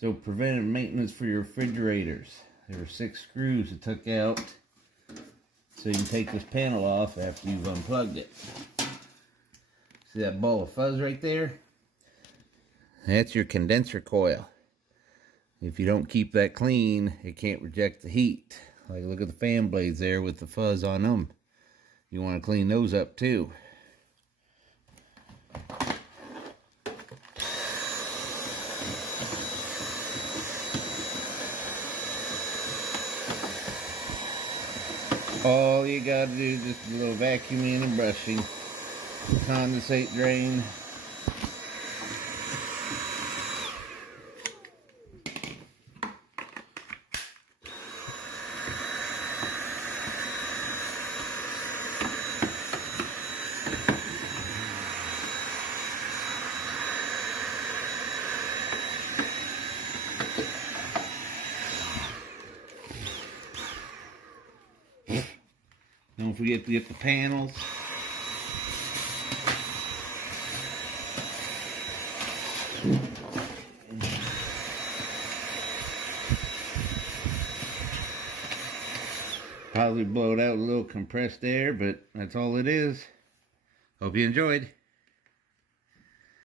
So preventive maintenance for your refrigerators. There were 6 screws that took out, so you can take this panel off after you've unplugged it. See that ball of fuzz right there? That's your condenser coil. If you don't keep that clean, it can't reject the heat. Like, look at the fan blades there with the fuzz on them. You want to clean those up too. All you gotta do is just a little vacuuming and brushing. Condensate drain. Don't forget to get the panels. Probably blow it out a little compressed air, but that's all it is. Hope you enjoyed.